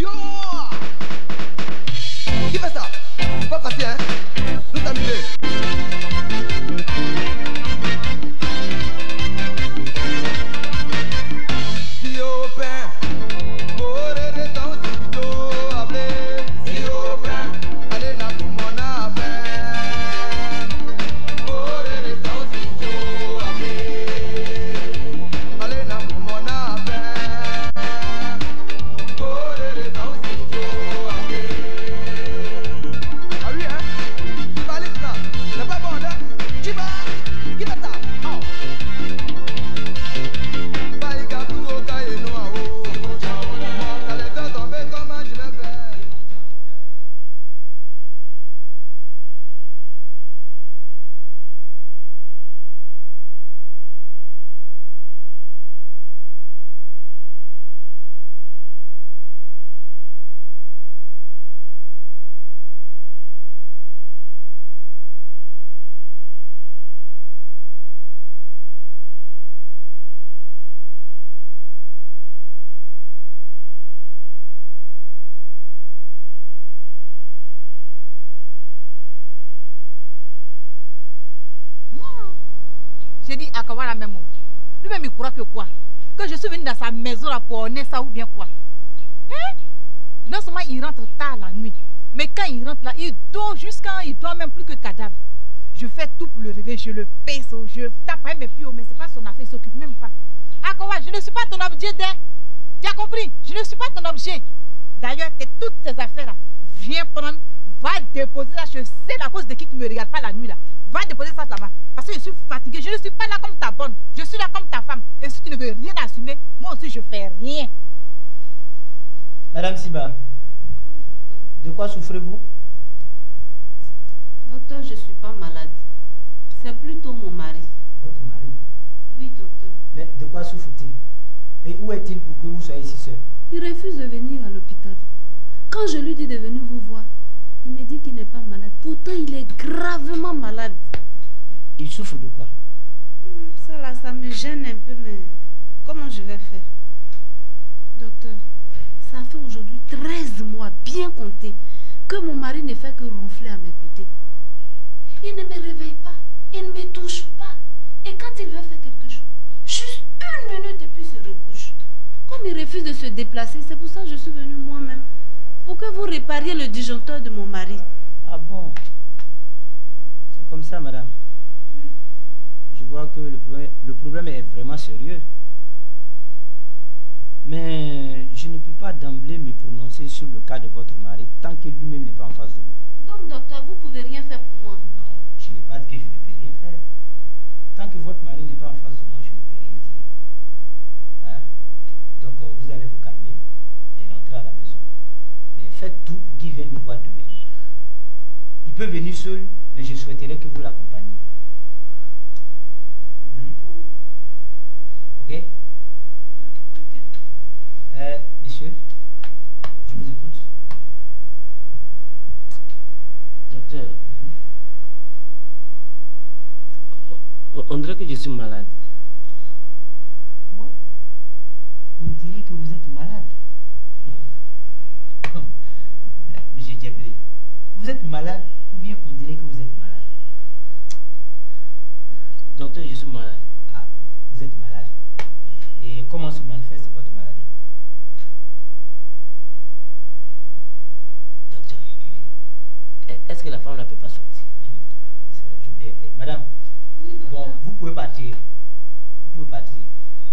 Yo! Qui fait ça? C'est pas facile, hein? Nous t'amuser. J'ai dit à Kawa la même mot. Lui-même il croit que quoi? Que je suis venu dans sa maison là pour orner ça ou bien quoi? Hein? Non seulement il rentre tard la nuit, mais quand il rentre là, il dort jusqu'à il dort même plus que cadavre. Je fais tout pour le réveiller, je le pince, je tape mes pieds, mais c'est pas son affaire, il s'occupe même pas. Ah Kawa, je ne suis pas ton objet d'air. Tu as compris? Je ne suis pas ton objet. D'ailleurs, toutes tes affaires là, viens prendre, va déposer là, je sais la cause de qui tu ne me regarde pas la nuit là. Va déposer ça là-bas. Parce que je suis fatiguée. Je ne suis pas là comme ta bonne. Je suis là comme ta femme. Et si tu ne veux rien assumer, moi aussi je fais rien. Madame Siba, de quoi souffrez-vous? Docteur, je ne suis pas malade. C'est plutôt mon mari. Votre mari? Oui, docteur. Mais de quoi souffre-t-il? Et où est-il pour que vous soyez si seul? Il refuse de venir à l'hôpital. Quand je lui dis de venir vous voir, il me dit qu'il n'est pas malade. Pourtant, il est gravement malade. Il souffre de quoi? Ça là, ça me gêne un peu, mais comment je vais faire? Docteur, ça fait aujourd'hui 13 mois, bien compté, que mon mari ne fait que ronfler à mes côtés. Il ne me réveille pas, il ne me touche pas. Et quand il veut faire quelque chose, juste une minute et puis il se recouche. Comme il refuse de se déplacer, c'est pour ça que je suis venue moi-même. Pour que vous répariez le disjoncteur de mon mari. Ah bon? C'est comme ça, madame. Je vois que le problème est vraiment sérieux. Mais je ne peux pas d'emblée me prononcer sur le cas de votre mari tant que lui-même n'est pas en face de moi. Donc, docteur, vous ne pouvez rien faire pour moi? Non, je n'ai pas dit que je ne peux rien faire. Tant que votre mari n'est pas en face de moi, je ne peux rien dire. Hein? Donc, vous allez vous calmer et rentrer à la maison. Mais faites tout pour qu'il vienne me voir demain. Il peut venir seul, mais je souhaiterais que vous l'accompagniez. Ok? Monsieur, je vous écoute. Docteur, on dirait que je suis malade. Quoi? On dirait que vous êtes malade. Monsieur Dieblé, vous êtes malade ou bien on dirait que vous êtes malade? Docteur, je suis malade. Ah, vous êtes malade. Et comment se manifeste votre maladie? Docteur, est-ce que la femme ne peut pas sortir? J'oubliais. Madame, Oui, docteur. bon, vous pouvez partir. Vous pouvez partir.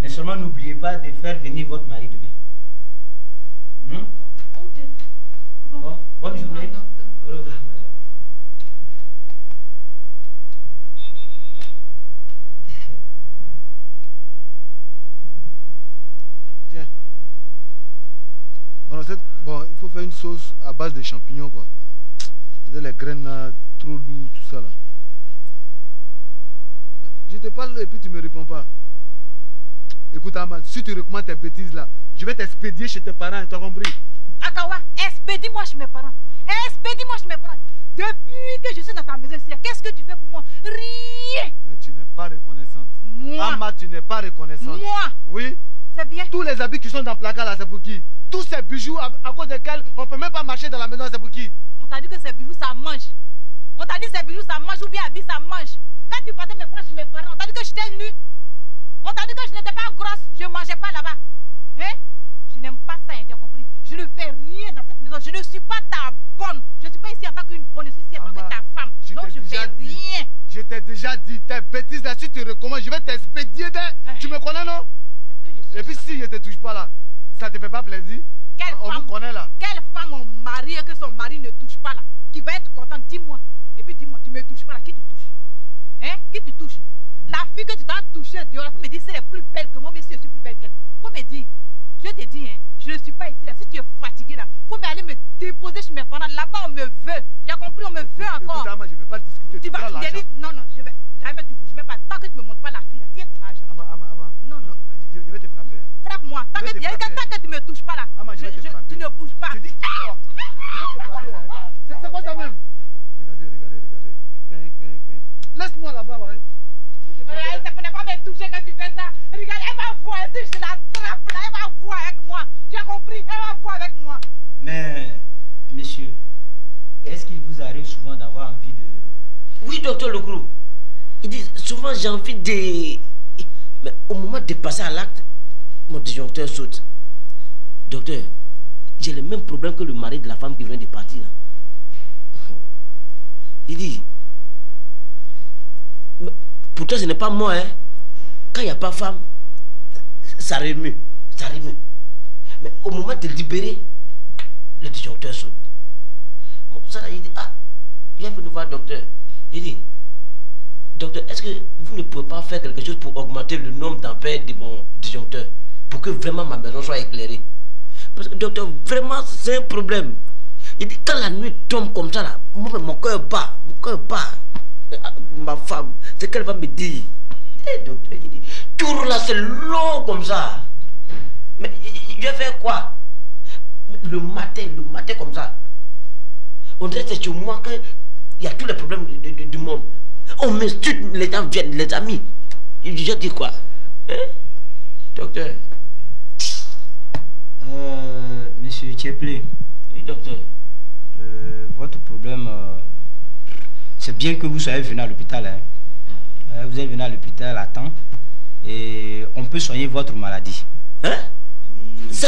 Mais seulement n'oubliez pas de faire venir votre mari demain. Ok. Bon, bonne journée. Au revoir, madame. Tiens. Bon, il faut faire une sauce à base de champignons, quoi. Vous avez les graines là, trop lourdes, tout ça là. Je te parle et puis tu me réponds pas. Écoute, Ahmad, si tu recommandes tes bêtises là, je vais t'expédier chez tes parents, tu as compris? Akawa, expédie-moi chez mes parents. Expédie-moi chez mes parents. Depuis que je suis dans ta maison ici, qu'est-ce que tu fais pour moi? Rien. Mais tu n'es pas reconnaissante. Moi. Ahmad, tu n'es pas reconnaissante. Moi. Oui. C'est bien. Tous les habits qui sont dans le placard là, c'est pour qui? Tous ces bijoux à cause desquels ne fais rien dans cette maison. Je ne suis pas ta bonne. Je ne suis pas ici en tant qu'une bonne. Je suis ici en tant que ta femme. Non, je fais rien. Je t'ai déjà dit, tes bêtises là, si tu recommences, je vais t'expédier. Tu me connais, non? Et puis si je te touche pas là, ça te fait pas plaisir? On vous connaît là. Quelle femme on marie et que son mari ne touche pas là? Qui va être contente, dis-moi. Et puis dis-moi, tu me touches pas là, qui te touche? Hein? Qui te touche? La fille que tu t'as touchée dehors, il faut me dire si elle est plus belle que moi, mais si je suis plus belle qu'elle. Faut me dire. Je te dis, hein, je ne suis pas ici là. Si tu es fatigué là, faut aller me déposer chez mes parents. Là-bas, on me veut. Tu as compris, on me veut encore. Écoute, Ama, je ne vais pas discuter. Tu vas dire, non, je vais. D'ailleurs, tu bouges même pas. Tant que tu ne me montres pas la fille là, tiens ton argent. Ama. Non. Je vais te frapper. Frappe-moi. Tant que tu ne me touches pas là. Ama, je vais te frapper. Tu ne bouges pas. Je dis, je vais te frapper. C'est quoi ça même? Regardez. Laisse-moi là-bas, ouais. Ça ne peut pas me toucher quand tu fais ça. Regarde, elle va voir. Si je la trappe là, elle va voir avec moi. Tu as compris? Elle va voir avec moi. Mais, monsieur, est-ce qu'il vous arrive souvent d'avoir envie de... Oui, docteur Lecroux. Il dit souvent j'ai envie de... Mais au moment de passer à l'acte, mon disjoncteur saute. Docteur, j'ai le même problème que le mari de la femme qui vient de partir. Il dit... Mais pourtant ce n'est pas moi, hein. Quand il n'y a pas femme, ça remue. Mais au moment de libérer, le disjoncteur saute. Bon, ça là, il dit, ah, viens venir voir le docteur. Il dit, docteur, est-ce que vous ne pouvez pas faire quelque chose pour augmenter le nombre d'ampères de mon disjoncteur pour que vraiment ma maison soit éclairée? Parce que docteur, vraiment c'est un problème. Il dit, quand la nuit tombe comme ça là, mon cœur bat. Ma femme, c'est qu'elle va me dire. Eh docteur, il dit, toujours là c'est long comme ça. Mais je vais faire quoi? Le matin comme ça. On dirait que c'est chez moi qu'il y a tous les problèmes du monde. On m'insulte, les gens viennent, les amis. Je dis quoi? Hein? Docteur. Monsieur Tcheplé. Oui, docteur. Votre problème, c'est bien que vous soyez venu à l'hôpital. Hein. Vous êtes venu à l'hôpital à temps. Et on peut soigner votre maladie. Hein? Oui. Ça?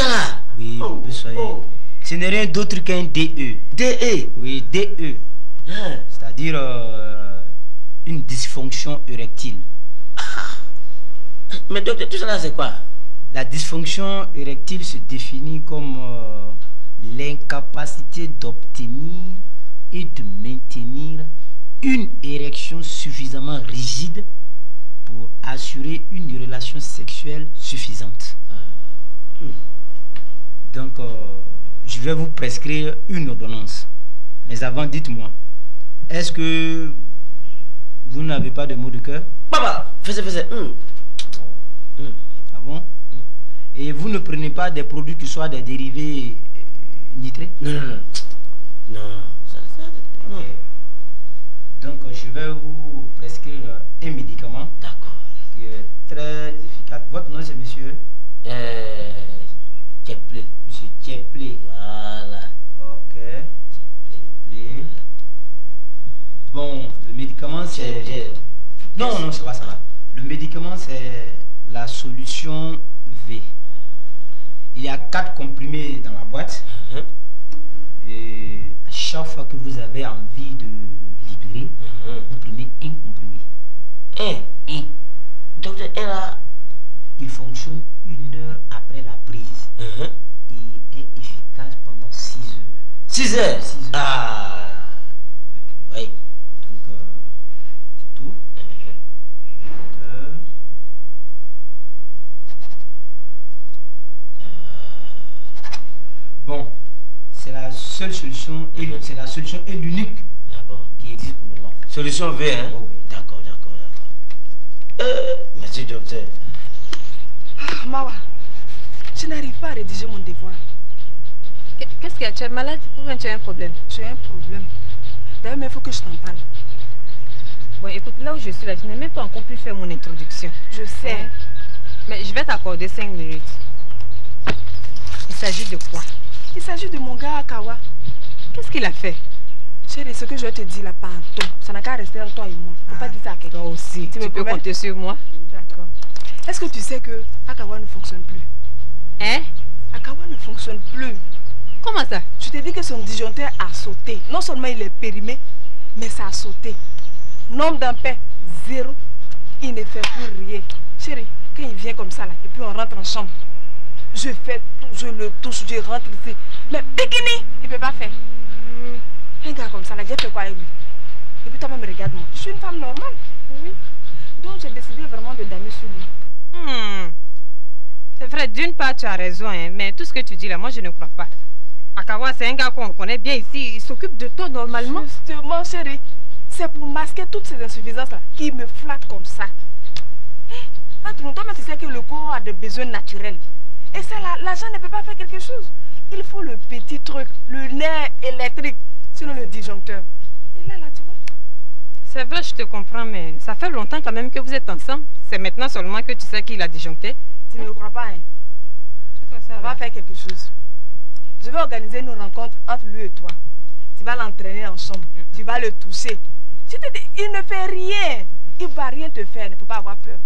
Oui, on peut soigner. Ce n'est rien d'autre qu'un DE. DE? Oui, DE. Hein? C'est-à-dire une dysfonction érectile. Ah. Mais docteur, tout ça c'est quoi? La dysfonction érectile se définit comme l'incapacité d'obtenir et de maintenir une érection suffisamment rigide pour assurer une relation sexuelle suffisante. Donc, je vais vous prescrire une ordonnance. Mais avant, dites-moi, est-ce que vous n'avez pas de maux de cœur? Papa, fais. Ah bon? Et vous ne prenez pas des produits qui soient des dérivés nitrés? Non. Okay. Donc, je vais vous prescrire un médicament. D'accord. Qui est très efficace. Votre nom, c'est monsieur? Tcheplé. Monsieur Tcheplé. Voilà. Ok. Tcheplé. Bon, le médicament, c'est... Non, c'est pas ça. Le médicament, c'est la solution V. Il y a 4 comprimés dans la boîte. Et à chaque fois que vous avez envie de libérer, vous prenez un comprimé. Un. Docteur, il fonctionne 1 heure après la prise. Et est efficace pendant 6 heures. 6 heures? 6 heures. Ah. Oui. Donc, c'est tout. Bon, c'est la seule solution et c'est la solution et l'unique qui existe pour le moment. Solution V, hein? Oh, oui. D'accord. Merci, docteur. Ah, Mawa, je n'arrive pas à rédiger mon devoir. Qu'est-ce qu'il y a? Tu es malade ou bien tu as un problème? J'ai un problème. D'ailleurs, il faut que je t'en parle. Bon, écoute, là où je suis là, je n'ai même pas encore pu faire mon introduction. Je sais. Ouais. Mais je vais t'accorder 5 minutes. Il s'agit de quoi? Il s'agit de mon gars Akawa. Qu'est-ce qu'il a fait? Chérie, ce que je vais te dire là, pardon. Ça n'a qu'à rester entre toi et moi. Faut pas dire ça à quelqu'un. Toi aussi. Tu peux compter sur moi. D'accord. Est-ce que tu sais que Akawa ne fonctionne plus? Hein? Akawa ne fonctionne plus. Comment ça? Je t'ai dit que son disjoncteur a sauté. Non seulement il est périmé, mais ça a sauté. Nombre d'ampères, 0. Il ne fait plus rien. Chérie, quand il vient comme ça là, et puis on rentre en chambre, je fais tout, je le touche, je rentre ici. Mais Pikini, il ne peut pas faire. Un gars comme ça là, j'ai fait quoi avec lui? Et puis toi-même, regarde-moi. Je suis une femme normale. Oui. Donc j'ai décidé vraiment de damer sur lui. C'est vrai, d'une part tu as raison, hein, mais tout ce que tu dis là, moi je ne crois pas. Akawa, c'est un gars qu'on connaît bien ici, il s'occupe de toi normalement. Justement, chérie, c'est pour masquer toutes ces insuffisances là qu'il me flatte comme ça. Entre nous, toi-même tu sais que le corps a des besoins naturels. Et ça là, l'argent ne peut pas faire quelque chose. Il faut le petit truc, le nerf électrique, sinon le disjoncteur. Et là, tu vois. C'est vrai, je te comprends, mais ça fait longtemps quand même que vous êtes ensemble. C'est maintenant seulement que tu sais qu'il a disjoncté. Tu ne le crois pas, hein? On va faire quelque chose. Je vais organiser une rencontre entre lui et toi. Tu vas l'entraîner en chambre. Tu vas le toucher. Je te dis, il ne fait rien. Il ne va rien te faire. Ne faut pas avoir peur.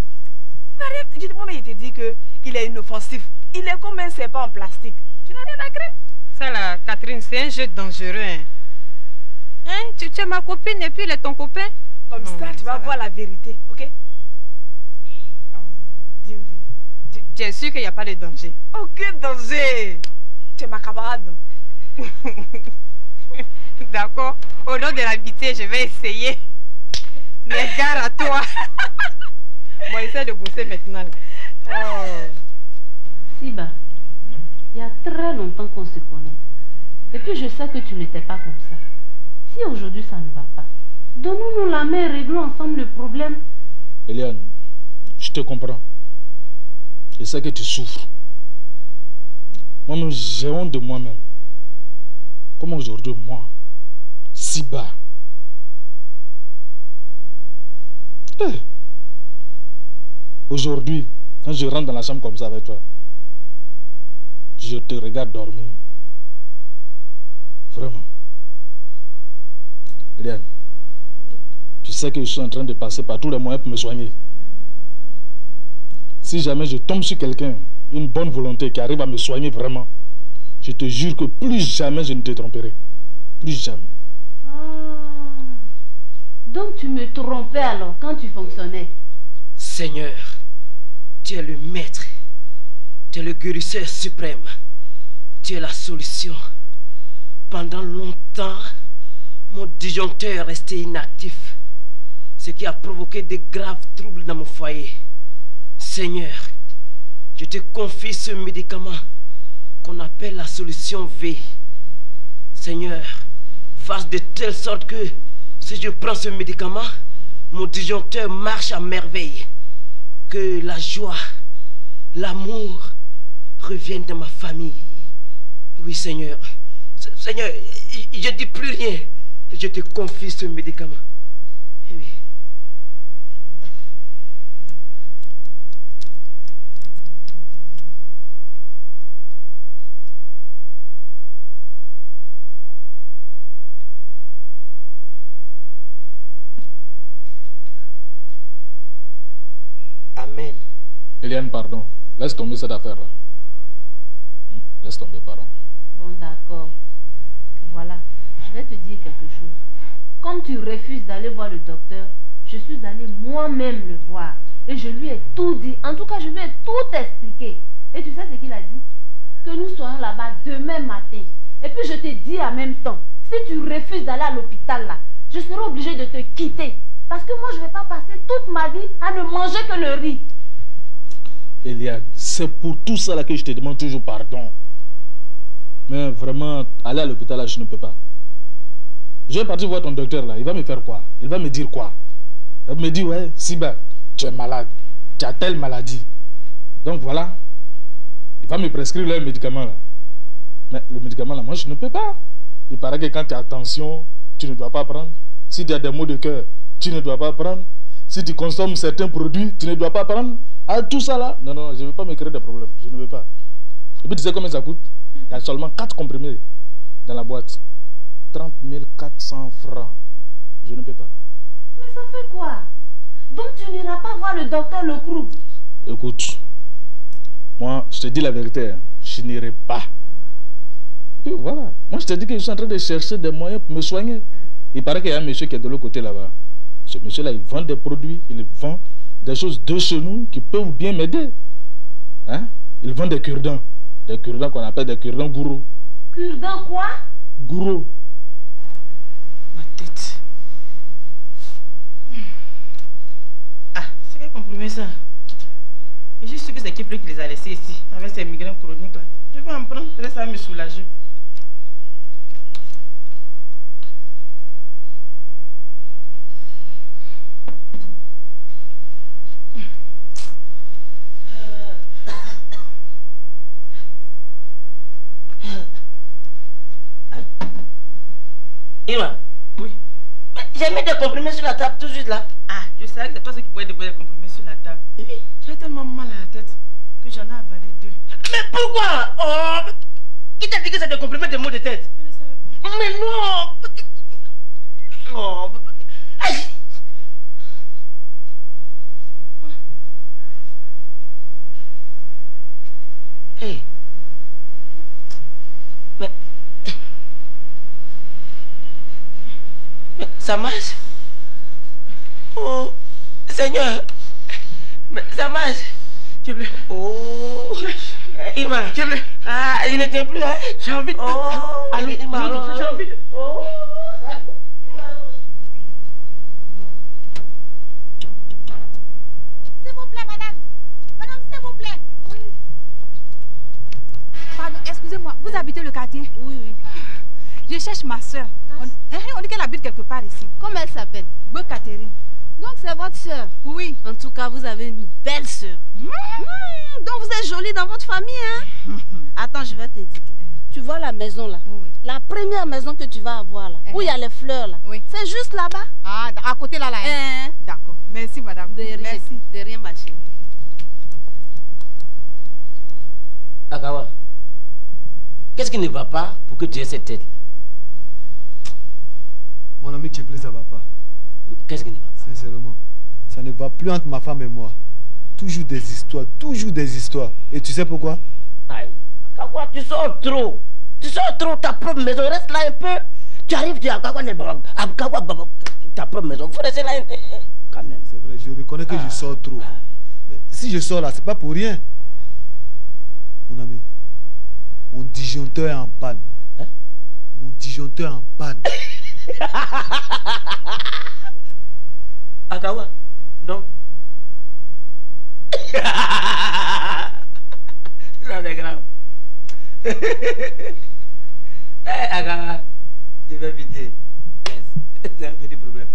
Il va rien. Moi, il te dit qu'il est inoffensif. Il est comme un serpent en plastique. Tu n'as rien à craindre. Ça là, Catherine, c'est un jeu dangereux. Hein? Tu es ma copine et puis il est ton copain. Comme ça, tu vas voir la vérité, ok? Dis oui. Tu es sûr qu'il n'y a pas de danger? Aucun danger. Tu es ma camarade. D'accord. Au nom de l'amitié, je vais essayer. Mais gare à toi. Moi, essaie de bosser maintenant. Siba, il y a très longtemps qu'on se connaît. Et puis je sais que tu n'étais pas comme ça. Si aujourd'hui ça ne va pas, donnons-nous la main et réglons ensemble le problème. Eliane, je te comprends. Je sais que tu souffres. Moi-même, j'ai honte de moi-même. Comment aujourd'hui, moi, Siba. Aujourd'hui, quand je rentre dans la chambre comme ça avec toi, je te regarde dormir. Vraiment. Eliane, tu sais que je suis en train de passer par tous les moyens pour me soigner. Si jamais je tombe sur quelqu'un, une bonne volonté qui arrive à me soigner vraiment, je te jure que plus jamais je ne te tromperai. Plus jamais. Donc tu me trompais alors quand tu fonctionnais? Seigneur, tu es le maître. Tu es le guérisseur suprême. Tu es la solution. Pendant longtemps, mon disjoncteur est resté inactif, ce qui a provoqué de graves troubles dans mon foyer. Seigneur, je te confie ce médicament qu'on appelle la solution V. Seigneur, fasse de telle sorte que si je prends ce médicament, mon disjoncteur marche à merveille. Que la joie, l'amour reviennent dans ma famille. Oui, Seigneur. Seigneur, je ne dis plus rien. Je te confie ce médicament. Oui. Amen. Eliane, pardon. Laisse tomber cette affaire-là. Laisse tomber, pardon. Bon, d'accord. Voilà, je vais te dire quelque chose. Comme tu refuses d'aller voir le docteur, je suis allée moi-même le voir. Et je lui ai tout dit. En tout cas, je lui ai tout expliqué. Et tu sais ce qu'il a dit? Que nous soyons là-bas demain matin. Et puis je te dis en même temps, si tu refuses d'aller à l'hôpital là, je serai obligée de te quitter. Parce que moi, je ne vais pas passer toute ma vie à ne manger que le riz. Eliane, c'est pour tout ça là que je te demande toujours pardon. Mais vraiment, aller à l'hôpital là, je ne peux pas. Je vais partir voir ton docteur là, il va me faire quoi? Il va me dire quoi? Il va me dire, ouais, Siba, tu es malade, tu as telle maladie. Donc voilà, il va me prescrire le médicament là. Mais le médicament là, moi je ne peux pas. Il paraît que quand tu as tension, tu ne dois pas prendre. Si tu as des maux de cœur, tu ne dois pas prendre. Si tu consommes certains produits, tu ne dois pas prendre. Ah, tout ça là, non, non, je ne veux pas me créer des problèmes, je ne veux pas. Et puis tu sais combien ça coûte? Il y a seulement 4 comprimés dans la boîte. 30 400 francs. Je ne peux pas. Mais ça fait quoi? Donc tu n'iras pas voir le docteur Lecroux? Écoute, moi, je te dis la vérité, je n'irai pas. Et voilà. Moi, je te dis que je suis en train de chercher des moyens pour me soigner. Il paraît qu'il y a un monsieur qui est de l'autre côté là-bas. Ce monsieur-là, il vend des produits, il vend des choses de chez nous qui peuvent bien m'aider. Hein? Il vend des cure-dents. Des cure-dents qu'on appelle des cure-dents gourou. Cure-dents quoi? Gourou. Ma tête. Ah, c'est quel comprimé ça? Je suis sûr que c'est Kipling qui les a laissés ici, avec ses migraines chroniques là. Je vais en prendre, peut-être ça va me soulager. Ima. Oui. Mais j'ai mis des comprimés sur la table tout de suite là. Ah, je savais que c'est toi qui pouvais déposer des comprimés sur la table. Oui. J'avais tellement mal à la tête que j'en ai avalé 2. Mais pourquoi? Oh, qui t'a dit que c'est des comprimés de maux de tête? Je ne savais pas. Mais non. Oh. Aïe. Hey. Mais ça marche. Oh, Seigneur. Mais ça marche. Oh, Ima. Ah, il ne tient plus. Hein? J'ai envie de... Oh, allez, Ima. J'ai envie de... Oh. S'il vous plaît, madame. Madame, s'il vous plaît. Oui. Pardon, excusez-moi. Vous habitez le quartier? Oui, oui. Je cherche ma soeur. On dit qu'elle habite quelque part ici. Comment elle s'appelle? Catherine. Donc c'est votre soeur? Oui. En tout cas, vous avez une belle soeur. Donc vous êtes jolie dans votre famille, hein? Attends, je vais te dire. Tu vois la maison là? Oui. La première maison que tu vas avoir là, où il y a les fleurs là. Oui. C'est juste là-bas. Ah, à côté là, hein? D'accord. Merci, madame. De rien. Merci. De rien, ma chérie. Akawa, qu'est-ce qui ne va pas pour que tu aies cette tête? Mon ami Kipling, ça va pas. Qu'est-ce qui ne va pas? Sincèrement, ça ne va plus entre ma femme et moi. Toujours des histoires, toujours des histoires. Et tu sais pourquoi? Aïe, Akawa, tu sors trop. Tu sors trop, ta propre maison. Reste là un peu. Tu arrives, tu as ta propre maison. Il faut rester là quand même. C'est vrai, je reconnais que je sors trop. Mais si je sors là, c'est pas pour rien. Mon ami, mon disjoncteur est en panne. Hein? Mon disjoncteur est en panne. Akawa, non. Ça c'est grave. Akawa, tu vas vider. Yes. C'est un petit problème.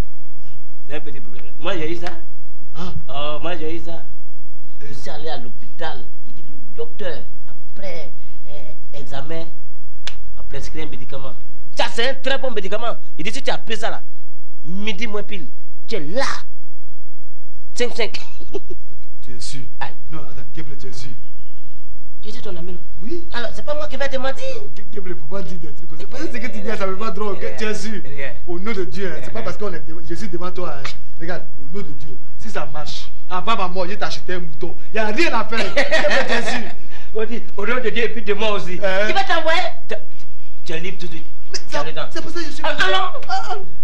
C'est un petit problème. Moi j'ai eu ça. Hein? Oh, moi j'ai eu ça. Je suis allé à l'hôpital. Il dit le docteur, après examen, a prescrit un médicament. Ça c'est un très bon médicament. Il dit si tu as pris ça là, midi moins pile, tu es là. 5-5. Tu es sûr? Aïe. Non, attends, Kipling, tu es sûr? Je suis ton ami, non? Oui. Alors, c'est pas moi qui vais te mentir. Kipling, faut pas dire des trucs comme ça. Parce que ce que tu dis, ça me va drôle. Tu es sûr? Au nom de Dieu, hein, c'est pas parce que je suis devant toi. Hein. Regarde, au nom de Dieu, si ça marche, avant ma mort, je t'ai acheté un mouton. Il n'y a rien à faire. Kipling, tu es sûr? On dit, au nom de Dieu et puis de moi aussi. Il va t'envoyer. Tu es libre tout de suite. C'est pour ça que je suis... Alors,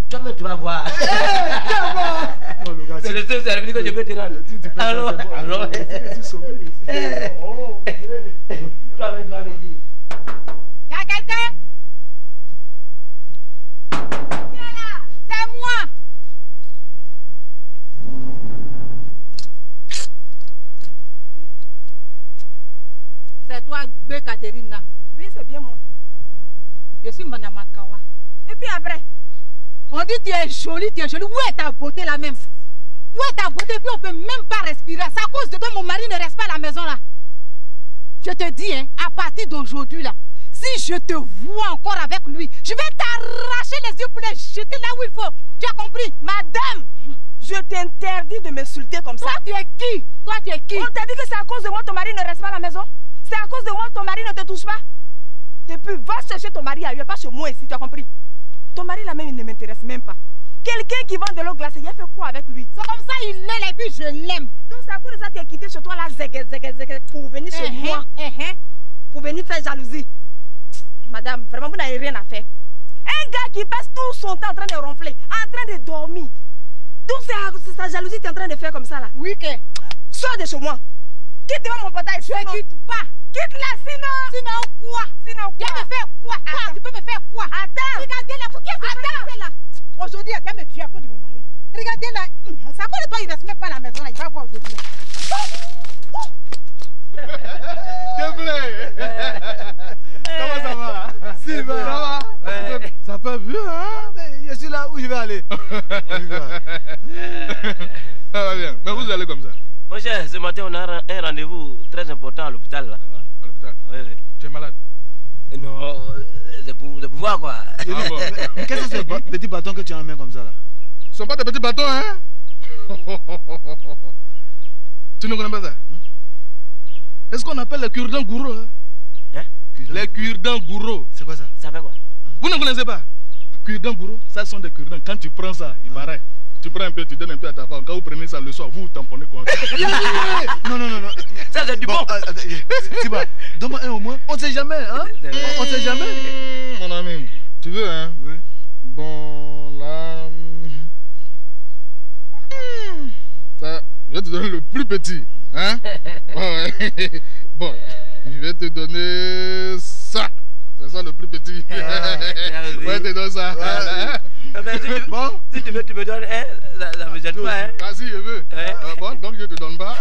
toi-même, tu vas voir. C'est le seul service que je peux te rendre. Alors, toi-même, tu vas me dire. Y a quelqu'un? Viens là, c'est moi. C'est toi, Catherine là. Oui, c'est bien moi. Je suis Madame Akawa. Et puis après? On dit tu es jolie, tu es jolie. Où est ta beauté là même? Où est ta beauté? Puis on peut même pas respirer. C'est à cause de toi mon mari ne reste pas à la maison là. Je te dis, hein, à partir d'aujourd'hui là, si je te vois encore avec lui, je vais t'arracher les yeux pour les jeter là où il faut. Tu as compris? Madame, je t'interdis de m'insulter comme ça. Toi tu es qui? Toi tu es qui? On t'a dit que c'est à cause de moi ton mari ne reste pas à la maison? C'est à cause de moi ton mari ne te touche pas? Et puis va chercher ton mari ailleurs, pas chez moi ici, tu as compris? Ton mari là même il ne m'intéresse même pas. Quelqu'un qui vend de l'eau glacée, il a fait quoi avec lui? C'est comme ça il est là et puis je l'aime. Donc c'est à cause de ça que tu es quitté chez toi là, pour venir chez moi. Pour venir faire jalousie. Madame, vraiment, vous n'avez rien à faire. Un gars qui passe tout son temps en train de ronfler, en train de dormir. Donc c'est sa jalousie qui est en train de faire comme ça là. Oui, que. Sors de chez moi. Quitte devant mon portail. Je ne quitte pas. Quitte-la, sinon. Sinon quoi? Sinon quoi? Tu vas me faire quoi? Quoi? Tu peux me faire quoi? Attends. Regardez là, pour qui est-ce que tu fais là? Aujourd'hui, elle vient me tuer à cause de mon mari. Regardez là, c'est à cause de toi, il ne reste même pas à la maison là. Il va voir aujourd'hui. S'il te plaît. Comment ça va? Si, bah, Ça va? ça fait vieux, hein? Mais je suis là où je vais aller. Ça va bien. Mais vous allez comme ça. Mon cher, ce matin, on a un rendez-vous très important à l'hôpital là. À l'hôpital? Oui, oui. Tu es malade? Non, c'est pour voir quoi. Ah bon. Qu'est-ce que c'est ce petit bâton que tu as en main comme ça là? Ce sont pas des petits bâtons, hein? Tu ne connais pas ça? Est-ce qu'on appelle les cure-dents gourou? Hein? Les cure-dents gourou. C'est quoi ça? Ça fait quoi? Vous ne connaissez pas? Cure-dents gourou, ça sont des cure-dents. Quand tu prends ça, il paraît. Tu prends un peu, tu donnes un peu à ta femme. Quand vous prenez ça le soir, vous tamponnez quoi? Non. Ça c'est du bon. C'est bon. Donne-moi un au moins. On ne sait jamais, hein? On ne sait jamais. Mon ami, tu veux, hein? Oui. Bon, là... Ça, je vais te donner le plus petit, hein? Ouais. Bon, je vais te donner ça. C'est ça le plus petit. Ouais, te donne ça. Bon, si tu veux, tu me donnes un, ça me gêne pas, hein? Ah si, je veux. Bon, donc je te donne pas.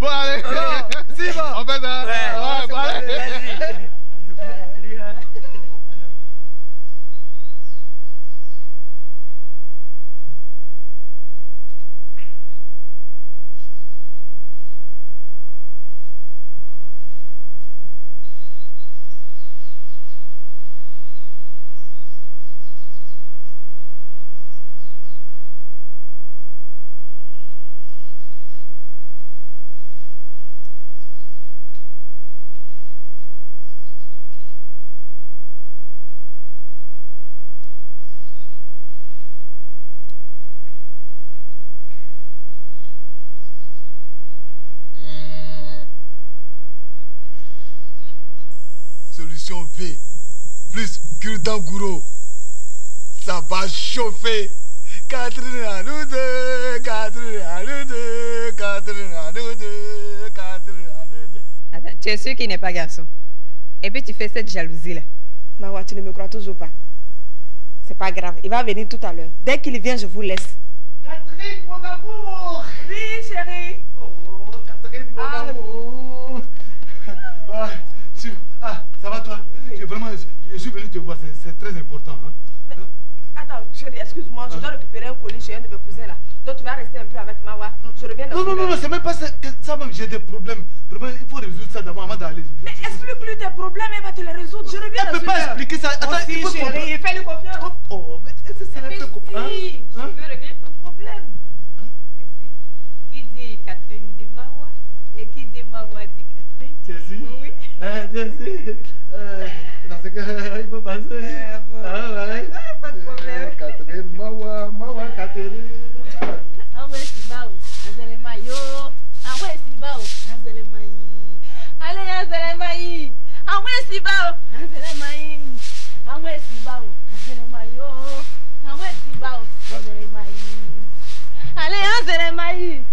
Bon, allez. Si, bon. On fait ça. Ouais, bon, allez. Solution V plus cure-dent gourou. Ça va chauffer. Catherine à nous deux, Catherine à nous deux, Catherine à nous deux, Catherine à nous deux. Attends, tu es sûr qu'il n'est pas garçon? Et puis tu fais cette jalousie là. Mawa, tu ne me crois toujours pas. C'est pas grave, il va venir tout à l'heure. Dès qu'il vient, je vous laisse. Catherine, mon amour. Oui, chérie. Oh, Catherine, mon amour. Ça va toi? Vraiment, je suis venu te voir, c'est très important. Hein? Mais, attends, chérie, excuse-moi, je dois récupérer un colis chez un de mes cousins là. Donc tu vas rester un peu avec Mawa. Je reviens dans Non, c'est même pas ça, même, j'ai des problèmes. Vraiment, il faut résoudre ça d'abord avant d'aller. Mais explique-lui tes problèmes, elle va te les résoudre. Je reviens dans Elle peut pas expliquer ça. Attends, il faut chérie, fais-lui confiance. Oh, mais c'est un peu comprendre. Si, je veux régler ton problème. Qui dit Catherine dit Mawa et qui dit Mawa dit Catherine. Jessie? Oui. Jessie, dans ce cas, il faut passer. Pas de problème. Catherine, Mawa, Catherine. Ah ouais, c'est bao. Azele mayo. Ah ouais, c'est bao. Azele maï. Allez, azele maï. Ah ouais, c'est bao. Azele maï. Ah ouais, c'est bao. Azele mayo. Ah ouais, c'est bao. Azele maï. Allez, azele maï.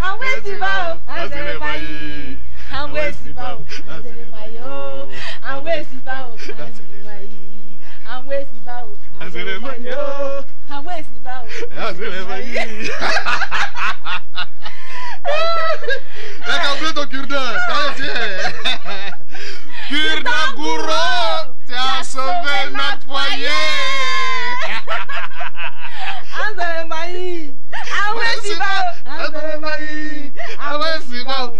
Ah ouais, c'est bao. Azele maï. Ah ouais, c'est bao. Azele mayo. Ah ouais, c'est bao. Azele maï. Ah ouais, c'est bao. Azele mayo. Ah ouais, c'est bao. Azele maï. T'as oublié ton cure-dent. Cure-dent gourou, tu as sauvé notre foyer. Azele maï. Ah ouais, c'est bao. Azele maï. Ah ouais, c'est bon.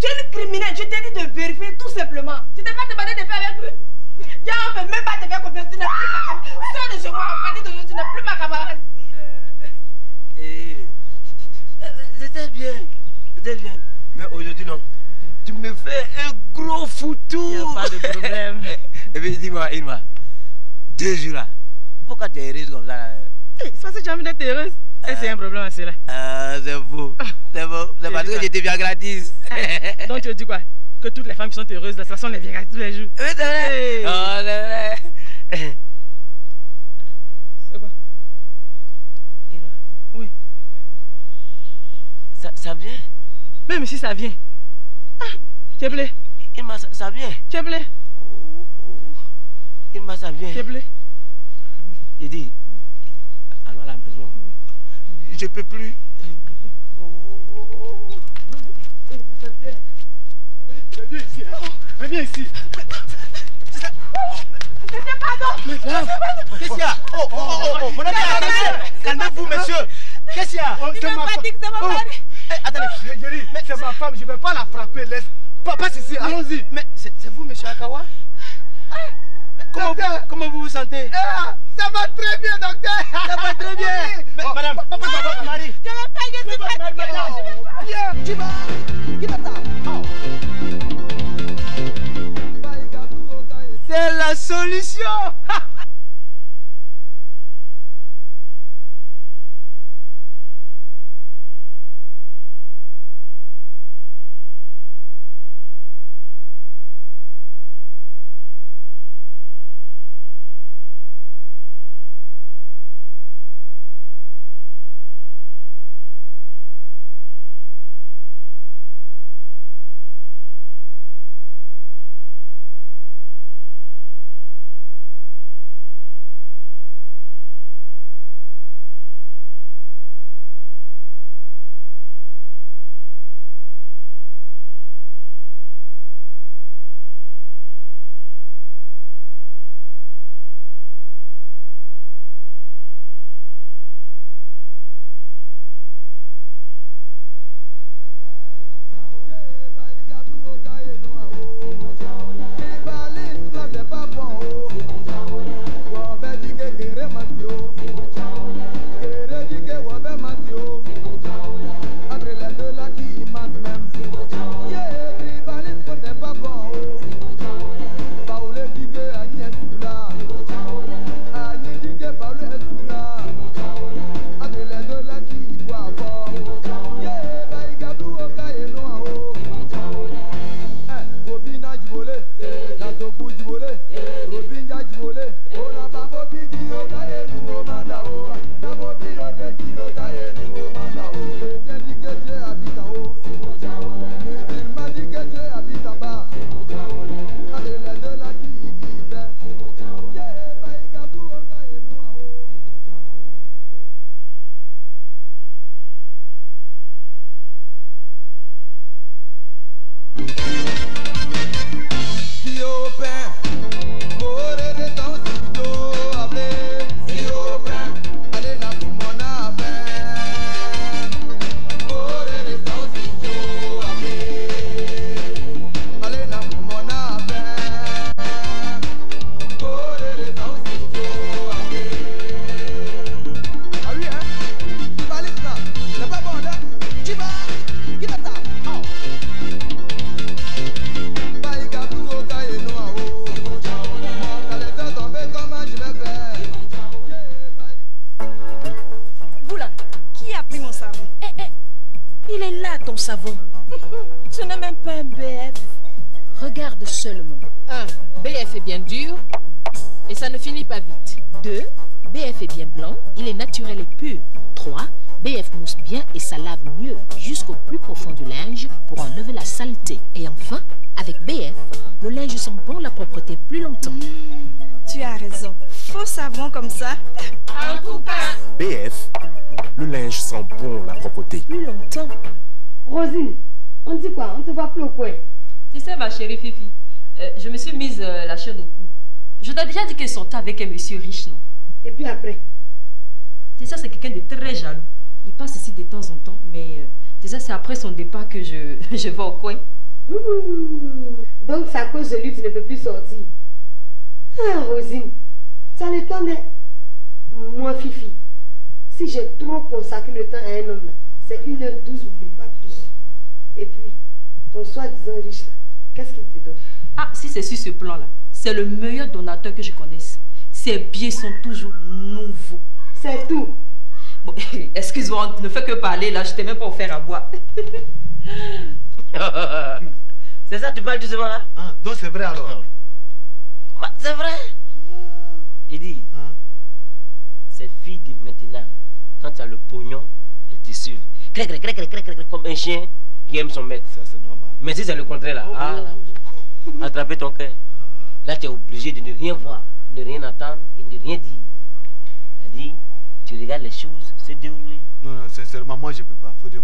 Tu es le criminel, je t'ai dit de vérifier tout simplement. Tu t'es pas demandé de faire avec lui. Déjà, on ne peut même pas te faire confiance, tu n'es plus ma camarade. Sors de chez moi, à partir d'aujourd'hui, tu n'es plus ma camarade. C'était bien. C'était bien. Mais aujourd'hui, non. Tu me fais un gros foutou. Il n'y a pas de problème. Et puis dis-moi, Irma, 2 jours là, pourquoi tu es heureuse comme ça là? C'est parce que j'ai envie d'être heureuse. Et c'est un problème à cela. Ah, c'est beau. C'est beau. C'est parce que j'étais bien gratis. Donc tu veux dire quoi? Que toutes les femmes qui sont heureuses, de toute façon, on les vient gratis tous les jours. Oui, c'est vrai. Hey. Oh, c'est vrai. C'est quoi? Irma. Oui. Ça vient? Même si ça vient. Ah, tu es blé. Irma, ça vient. Tu es blé. Irma, ça vient. Tu es blé. Il dit, allons à la maison. Je peux plus. Viens ici, hein. Viens ici. Qu'est-ce qu'il y a? Oh, mon ami, calmez-vous, monsieur. Qu'est-ce qu'il y a? C'est ma femme. Attendez, Jerry, c'est ma femme, je ne vais pas la frapper. Laisse. Passe ici, allons-y. Mais c'est vous, monsieur Akawa? Comment vous vous sentez? Ça va très bien, docteur. Ça va très bien. Mais, madame, papa, votre mari. Je vais pas, je suis fatiguée. Viens, tu vas. Qui va ça? C'est la solution. Savon. Ce n'est même pas un BF. Regarde seulement. 1. BF est bien dur et ça ne finit pas vite. 2. BF est bien blanc, il est naturel et pur. 3. BF mousse bien et ça lave mieux jusqu'au plus profond du linge pour enlever la saleté. Et enfin, avec BF, le linge sent bon la propreté plus longtemps. Tu as raison. Faux savon comme ça. En tout cas. BF, le linge sent bon la propreté. Plus longtemps. Rosine, on dit quoi? On te voit plus au coin. Tu sais, ma chérie Fifi, je me suis mise la chaîne au cou. Je t'ai déjà dit qu'elle sortait avec un monsieur riche, non? Et puis après? Tu sais, c'est quelqu'un de très jaloux. Il passe ici de temps en temps, mais tu sais, c'est après son départ que je vais au coin. Donc c'est à cause de lui que tu ne peux plus sortir. Ah, Rosine, ça le temps de... Moi, Fifi, si j'ai trop consacré le temps à un homme là, c'est 1h12, pas plus. Et puis, ton soi-disant riche là, qu'est-ce qu'il te donne? Ah, si c'est sur ce plan-là, c'est le meilleur donateur que je connaisse. Ses billets sont toujours nouveaux. C'est tout. Bon, excuse-moi, on ne fait que parler là, je t'ai même pas offert à boire. C'est ça, tu parles doucement là? Ah, donc c'est vrai alors? Bah, c'est vrai. Il dit, cette fille de maintenant, quand tu as le pognon, elle te suit. Comme un chien qui aime son maître. Ça c'est normal. Mais si c'est le contraire là, là, attraper ton cœur. Là, tu es obligé de ne rien voir, ne rien attendre et ne rien dire. Elle dit, tu regardes les choses se dérouler. Non, non, sincèrement, moi je peux pas. Faut dire.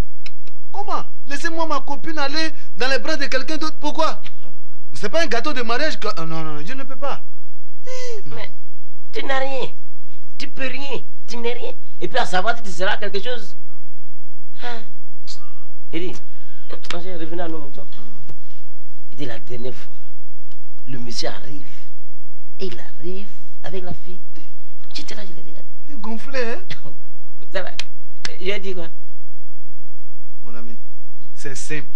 Comment? Laissez-moi ma copine aller dans les bras de quelqu'un d'autre. Pourquoi? C'est pas un gâteau de mariage que... Non, non, je ne peux pas. Mais tu n'as rien. Tu peux rien. Tu n'es rien. Et puis à savoir si tu seras quelque chose. Il dit, quand j'ai revenu à nos moutons, il dit la dernière fois, le monsieur arrive. Et il arrive avec la fille. J'étais là, je l'ai regardé. Tu es gonflé, hein? Ça va. Je ai dit quoi? Mon ami, c'est simple.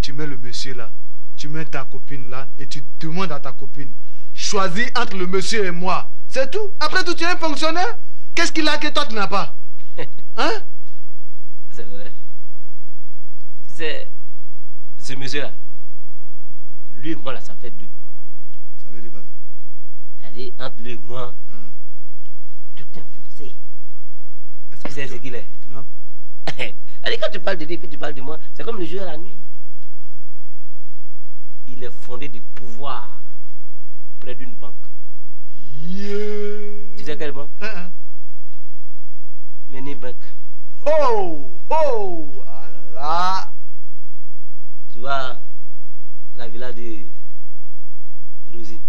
Tu mets le monsieur là, tu mets ta copine là et tu demandes à ta copine. Choisis entre le monsieur et moi. C'est tout. Après tout, tu es un fonctionnaire. Qu'est-ce qu'il a que toi tu n'as pas? Hein? C'est vrai. C'est ce monsieur là. Lui et moi là, ça fait deux. Ça veut dire quoi? Elle dit entre lui et moi, tout est forcé. Tu sais ce qu'il est? Non. Elle dit quand tu parles de lui et tu parles de moi, c'est comme le jour et la nuit. Il est fondé de pouvoir près d'une banque. Tu sais quelle banque? Meni Bank. Oh, oh, Allah. Tu vois la villa de Rosie.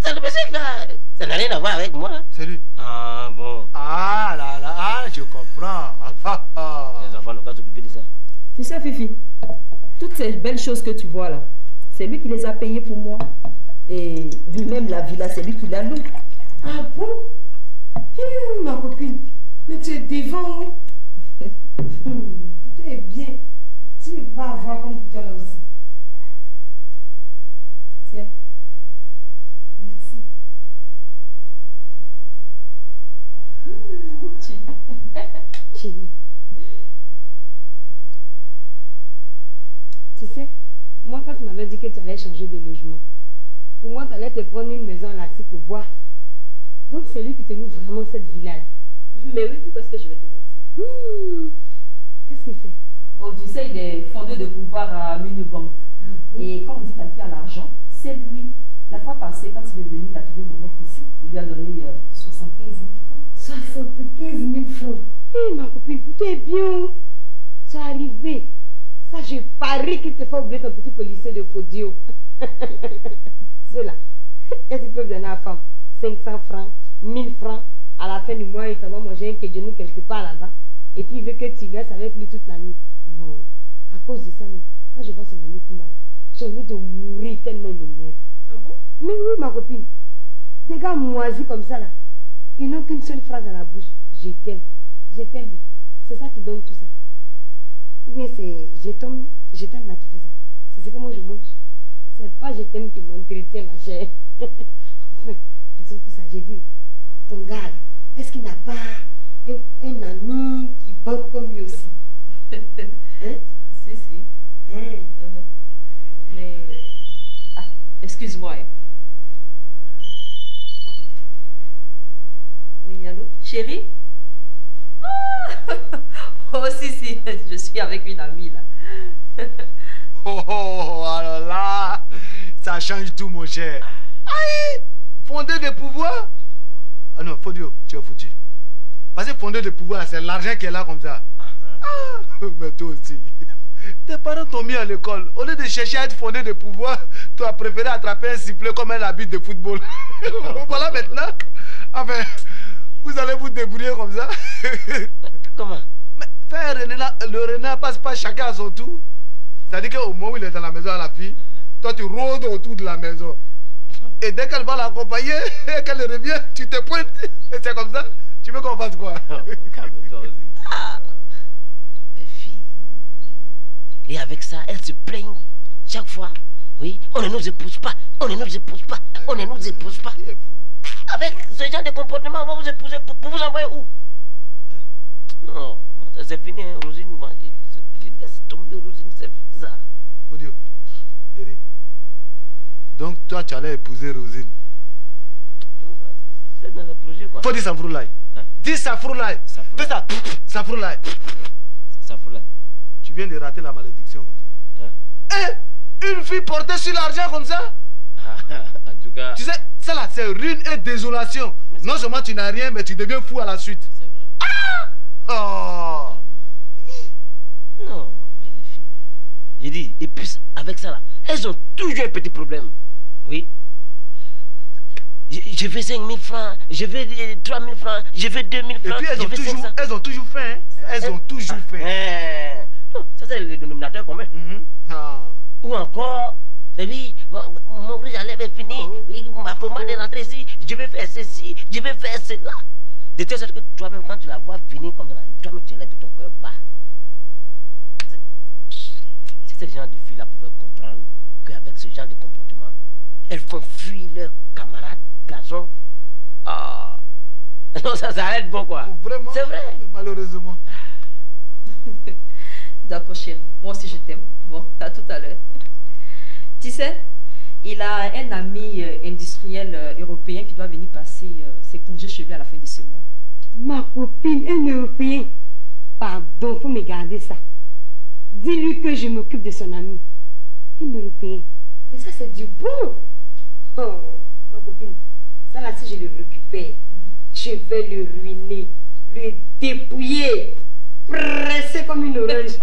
C'est le monsieur là, ça n'a rien à voir avec moi. C'est lui. Ah bon. Ah là là, je comprends. Les enfants n'ont qu'à s'occuper de ça. Tu sais Fifi, toutes ces belles choses que tu vois là, c'est lui qui les a payées pour moi. Et même la villa, c'est lui qui la loue. Ah bon? Ma copine, mais tu es devant où? Tu es bien. Tu vas avoir comme putain là aussi. Tiens. Merci. Tu sais, moi quand tu m'avais dit que tu allais changer de logement, pour moi tu allais te prendre une maison à la Cicovoie. Donc c'est lui qui te loue vraiment cette villa-là. Mais oui, pourquoi est-ce que je vais te mentir? Qu'est-ce qu'il fait? Oh, tu sais, il est fondé de pouvoir à Minibank. Et quand on dit quelqu'un a l'argent, c'est lui. La fois passée, quand il est venu, il a trouvé mon oncle ici. Il lui a donné 75 000 francs. 75 000 francs. Hé, ma copine, tout est bien. Tu es arrivé. Ça, je parie qu'il te fait oublier ton petit policier de Fodio. Ceux-là, qu'est-ce qu'ils peuvent donner à la femme? 500 francs, 1000 francs. À la fin du mois, il t'envoie manger un quejonou quelque part là-bas. Et puis il veut que tu restes avec lui toute la nuit. Non. À cause de ça, même, quand je vois son ami Kumba, j'ai envie de mourir tellement il m'énerve. Ah bon? Mais oui, ma copine. Des gars moisis comme ça là, ils n'ont qu'une seule phrase à la bouche. Je t'aime. Je t'aime. C'est ça qui donne tout ça. Ou bien c'est je t'aime là qui fait ça. C'est ce que moi je mange. C'est pas je t'aime qui m'entretient, ma chère. Enfin, c'est surtout ça. J'ai dit, ton gars, est-ce qu'il n'a pas un ami qui banque comme lui aussi? Hein? Si, si. Mais... Ah, excuse-moi. Oui, allô? Chérie? Oh, si, je suis avec une amie là. Oh, alors là, ça change tout, mon cher. Aïe! Fondé de pouvoir? Ah non, Fodio, tu es foutu. Parce que fondé de pouvoir, c'est l'argent qui est là comme ça. Ah, mais toi aussi. Tes parents t'ont mis à l'école. Au lieu de chercher à être fondé de pouvoir, tu as préféré attraper un sifflet comme un habit de football. Voilà maintenant. Enfin, vous allez vous débrouiller comme ça. Comment? Mais faire le renard passe pas chacun à son tour. C'est-à-dire qu'au moment où il est dans la maison à la fille, toi tu rôdes autour de la maison. Et dès qu'elle va l'accompagner, qu'elle revient, tu te pointes. Et c'est comme ça. Tu veux qu'on fasse quoi? Calme-toi aussi. Les filles. Et avec ça, elles se plaignent chaque fois. Oui, on ne nous épouse pas. On ne nous épouse pas. On ne nous épouse pas. Avec ce genre de comportement, on va vous épouser pour vous envoyer où? Non, c'est fini, hein, Rosine. Moi, je laisse tomber Rosine, c'est fini ça. Odio, Yeri. Donc toi, tu allais épouser Rosine. C'est dans le projet quoi. Faut dire Safroulaye. Hein? Dis Safroulaye. Fais ça. Safroulaye. Safroulaye. Tu viens de rater la malédiction comme ça. Hein? Une fille portée sur l'argent comme ça? En tout cas. Tu sais, ça là, c'est ruine et désolation. Non seulement tu n'as rien, mais tu deviens fou à la suite. C'est vrai. Ah! Oh! Non, mais les filles. J'ai dit, et puis avec ça là, elles ont toujours un petit problème. Oui. Je veux 5 000 francs, je veux 3 000 francs, je veux 2 000 francs. Et puis elles ont toujours faim. Hein? Elles ont toujours faim. Non, ça c'est le dénominateur commun. Ou encore, c'est lui, mon riz à lèvres est fini, ma pommade est rentrée ici, je vais faire ceci, je vais faire cela. De telle sorte que toi-même, quand tu la vois venir comme ça, toi-même tu lèves ton cœur bas. Si ce genre de filles-là pouvaient comprendre qu'avec ce genre de comportement, elles font fuir leurs camarades, garçons. Ah. Non, ça s'arrête bon quoi. Vraiment? C'est vrai. Malheureusement. D'accord, chérie. Moi aussi, je t'aime. Bon, à tout à l'heure. Tu sais, il a un ami industriel européen qui doit venir passer ses congés chez lui à la fin de ce mois. Ma copine, un Européen. Pardon, faut me garder ça. Dis-lui que je m'occupe de son ami. Un Européen. Et ça, c'est du bon. Oh, ma copine. Ça là, si je le récupère, je vais le ruiner, le dépouiller, presser comme une orange.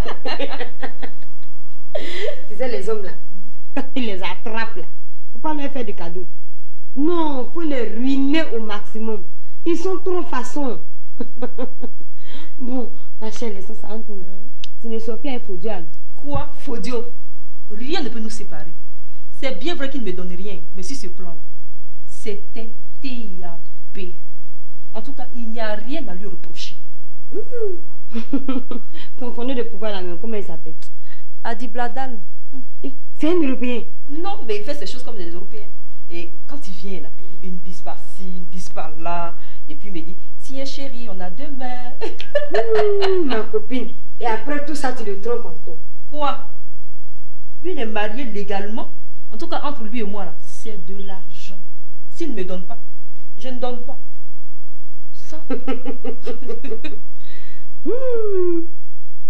Tu sais, les hommes là, quand ils les attrapent là, faut pas leur faire de cadeaux. Non, faut les ruiner au maximum. Ils sont trop façons. Bon, ma chère, laissons ça entre nous. Tu ne sois plus un Fodio. Quoi, Fodio? Rien ne peut nous séparer. C'est bien vrai qu'il ne me donne rien, mais sur ce plan-là, c'est un TAP. En tout cas, il n'y a rien à lui reprocher. Ton fondé de pouvoir là, comment il s'appelle? Adi Bladal. C'est un Européen. Non, mais il fait ces choses comme des Européens. Et quand il vient là, une bise par-ci, une bise par-là, et puis il me dit, tiens chérie, on a 2 mains. Ma copine. Et après tout ça, tu le trompes encore. Quoi? Lui, il est marié légalement. En tout cas, entre lui et moi, là, c'est de l'argent. S'il ne me donne pas, je ne donne pas. Ça.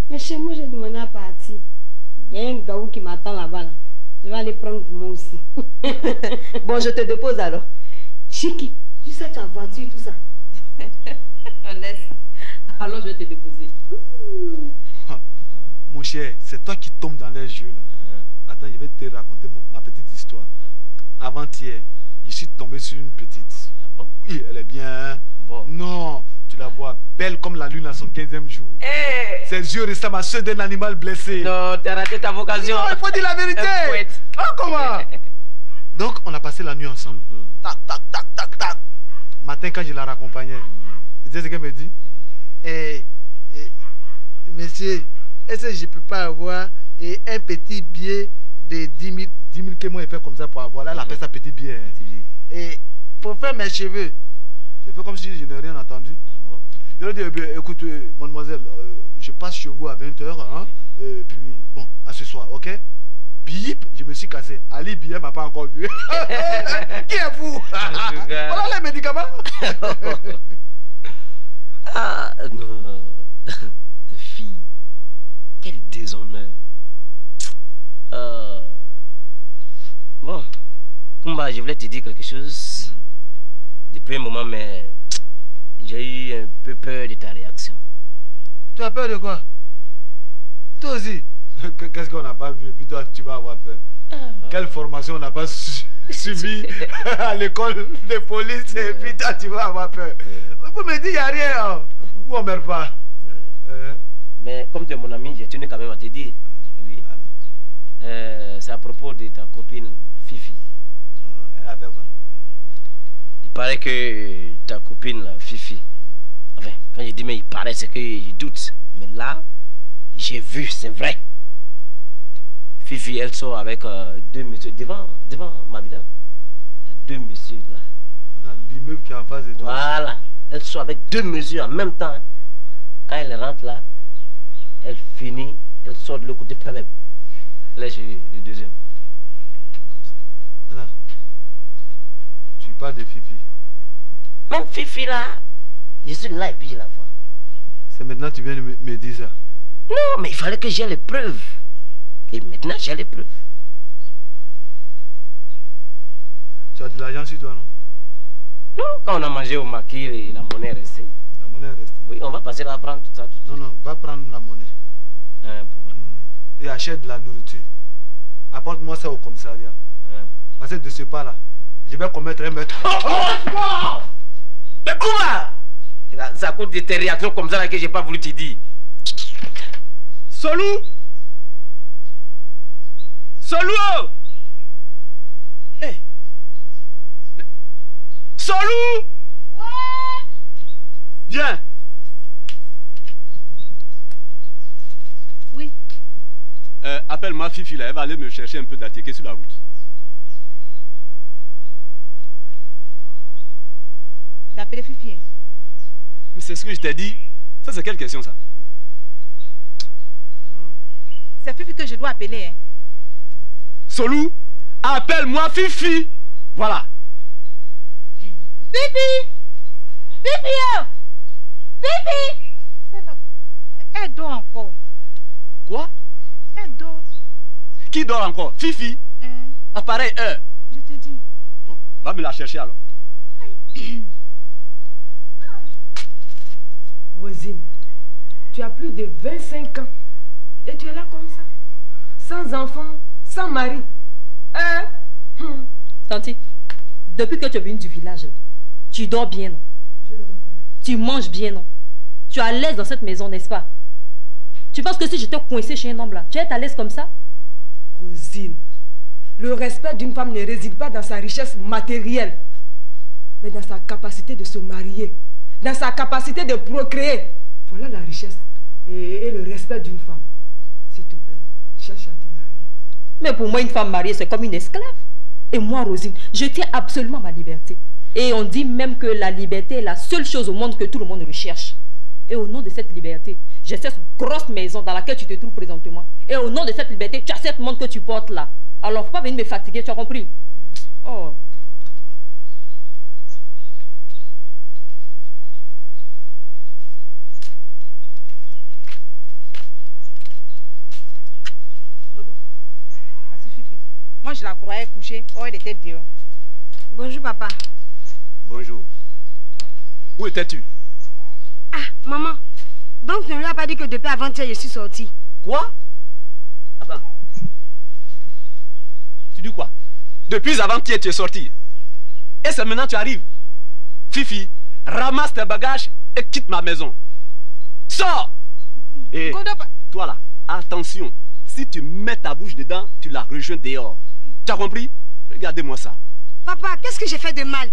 Mais chez moi, j'ai demandé à partir. Il y a un gaou qui m'attend là-bas. Là. Je vais aller prendre pour moi aussi. Bon, je te dépose alors. Chiki, tu sais ta voiture, tout ça. Laisse. Alors, je vais te déposer. Mon cher, c'est toi qui tombes dans les jeux là. Attends, je vais te raconter ma petite histoire. Avant-hier, je suis tombé sur une petite. Ah bon? Oui, elle est bien. Bon. Non, tu la vois belle comme la lune à son 15e jour. Hey. Ses yeux restent à ceux d'un animal blessé. Non, t'as raté ta vocation. Non, il faut dire la vérité. Oh, comment? Donc, on a passé la nuit ensemble. Tac, tac, tac, tac, tac. Matin, quand je la raccompagnais, tu sais ce qu'elle me dit? Monsieur, est-ce que je ne peux pas avoir un petit billet de 10 000 que moi, il fait comme ça pour avoir? Là, elle appelle ça petit billet. Hein. Et pour faire mes cheveux, je fais comme si je n'ai rien entendu. Je lui ai dit, écoute, mademoiselle, je passe chez vous à 20h. Hein, puis, bon, à ce soir, ok? Bip, je me suis cassé. Ali Billet m'a pas encore vu. Qui est fou? Voilà les médicaments. Ah, non. Fille, quel déshonneur. Bon, Kumba, je voulais te dire quelque chose. Depuis un moment, mais j'ai eu un peu peur de ta réaction. Tu as peur de quoi? Toi aussi. Qu'est-ce qu'on n'a pas vu? Et puis toi, tu vas avoir peur. Quelle formation on n'a pas subi à l'école de police? Et puis toi, tu vas avoir peur. Vous me dites, il n'y a rien. Hein? Ou on ne meurt pas. Mais comme tu es mon ami, j'ai tenu quand même à te dire. Oui. propos de ta copine Fifi. Elle avait quoi? Il paraît que ta copine là, Fifi. Enfin, quand je dis mais il paraît, c'est que je doute. Mais là, j'ai vu, c'est vrai. Fifi, elle sort avec deux messieurs devant ma villa. Deux messieurs là. Dans l'immeuble qui est en face de toi. Voilà. Elle sort avec deux messieurs en même temps. Quand elle rentre là, elle finit, elle sort de l'autre côté quand même. Là, j'ai le deuxième. Voilà. Tu parles de Fifi. Même Fifi là, je suis là et puis je la vois. C'est maintenant que tu viens de me dire ça. Non, mais il fallait que j'ai les preuves. Et maintenant, j'ai les preuves. Tu as de l'argent sur toi, non? Non, quand on a mangé au maquis et la monnaie est restée. La monnaie est restée. Oui, on va passer là à prendre tout ça. Tout non, va prendre la monnaie. Pourquoi? Et achète de la nourriture. Apporte-moi ça au commissariat. Parce que de ce pas là, je vais commettre un meurtre. Oh! Mais comment? C'est à cause de tes réactions comme ça là que j'ai pas voulu te dire. Solou! Solou! Hey. Solou! Ouais! Viens! Oui. Appelle-moi Fifi là, elle va aller me chercher un peu d'attiqué sur la route. D'appeler Fifi. Mais c'est ce que je t'ai dit. Ça, c'est quelle question ça? C'est Fifi que je dois appeler. Hein. Solou, appelle-moi Fifi. Voilà. Fifi! Fifi! Oh! Fifi! Elle dort encore. Quoi? Elle dort. Qui dort encore? Fifi? À pareille heure. Je te dis. Bon, va me la chercher alors. Rosine, tu as plus de 25 ans. Et tu es là comme ça. Sans enfant, sans mari. Hein? Tanti, depuis que tu es venue du village, là, tu dors bien, non? Je le reconnais. Tu manges bien, non? Tu es à l'aise dans cette maison, n'est-ce pas? Tu penses que si j'étais coincée chez un homme là, tu es à l'aise comme ça? Rosine, le respect d'une femme ne réside pas dans sa richesse matérielle, mais dans sa capacité de se marier, dans sa capacité de procréer. Voilà la richesse et le respect d'une femme. S'il te plaît, cherche à te marier. Mais pour moi, une femme mariée, c'est comme une esclave. Et moi, Rosine, je tiens absolument à ma liberté. Et on dit même que la liberté est la seule chose au monde que tout le monde recherche. Et au nom de cette liberté, j'ai cette grosse maison dans laquelle tu te trouves présentement. Et au nom de cette liberté, tu as cette montre que tu portes là. Alors, faut pas venir me fatiguer, tu as compris? Oh. Moi, je la croyais couchée. Oh, elle était dehors. Bonjour, papa. Bonjour. Où étais-tu? Ah, maman. Donc, tu ne lui as pas dit que depuis avant-hier, je suis sortie. Quoi? Attends. Tu dis quoi? Depuis avant-hier, tu es sortie. Et c'est maintenant que tu arrives. Fifi, ramasse tes bagages et quitte ma maison. Sors! Et toi là, attention. Si tu mets ta bouche dedans, tu la rejoins dehors. Tu as compris? Regardez-moi ça. Papa, qu'est-ce que j'ai fait de mal?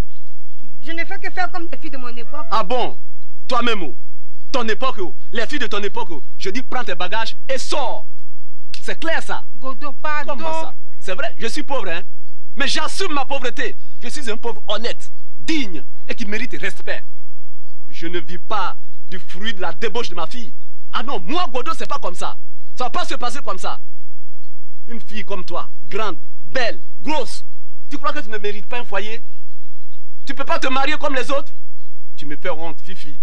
Je ne fais que faire comme les filles de mon époque. Ah bon? Toi-même, oh. Ton époque, oh. Les filles de ton époque, oh. Je dis prends tes bagages et sors. C'est clair ça? Godo, pardon. Comment ça? C'est vrai, je suis pauvre, hein? Mais j'assume ma pauvreté. Je suis un pauvre honnête, digne et qui mérite respect. Je ne vis pas du fruit de la débauche de ma fille. Ah non, moi, Godo, c'est pas comme ça. Ça va pas se passer comme ça. Une fille comme toi, grande, belle, grosse, tu crois que tu ne mérites pas un foyer? Tu peux pas te marier comme les autres? Tu me fais honte, Fifi.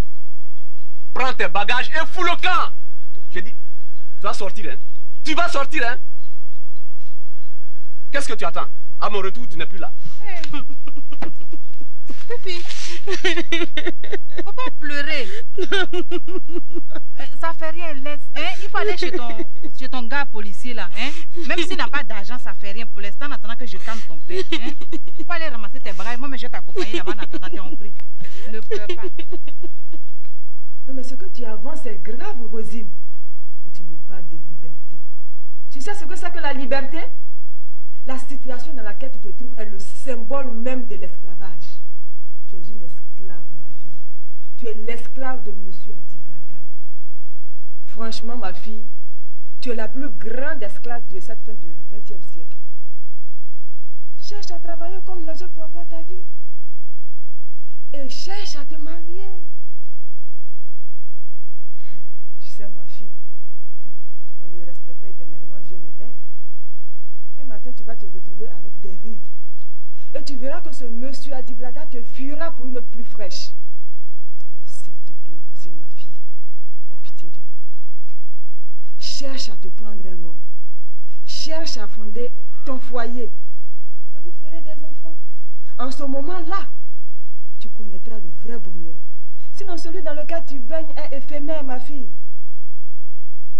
Prends tes bagages et fous le camp. J'ai dit, tu vas sortir, hein? Tu vas sortir, hein? Qu'est-ce que tu attends? À mon retour, tu n'es plus là. Hey. Fifi, faut pas pleurer. Ça fait rien, laisse. Hein? Il faut aller chez ton gars policier là. Hein? Même s'il n'a pas d'argent, ça fait rien pour l'instant en attendant que je calme ton père. Hein? Il faut aller ramasser tes bagages. Moi, je vais t'accompagner là-bas en attendant tes compris. Ne pleure pas. Non, mais ce que tu avances est grave, Rosine. Et tu me parles de liberté. Tu sais ce que c'est que la liberté? La situation dans laquelle tu te trouves est le symbole même de l'esclavage. Tu es une esclave, ma fille. Tu es l'esclave de Monsieur Adibladan. Franchement, ma fille, tu es la plus grande esclave de cette fin du XXe siècle. Cherche à travailler comme les autres pour avoir ta vie. Et cherche à te marier. Tu sais, ma fille, on ne reste pas éternellement jeune et belle. Un matin, tu vas te retrouver avec des rides. Et tu verras que ce monsieur Adiblada te fuira pour une autre plus fraîche. Alors, s'il te plaît, Rosine, ma fille, aie pitié de moi. Cherche à te prendre un homme. Cherche à fonder ton foyer. Et vous ferez des enfants. En ce moment-là, tu connaîtras le vrai bonheur. Sinon, celui dans lequel tu baignes est éphémère, ma fille.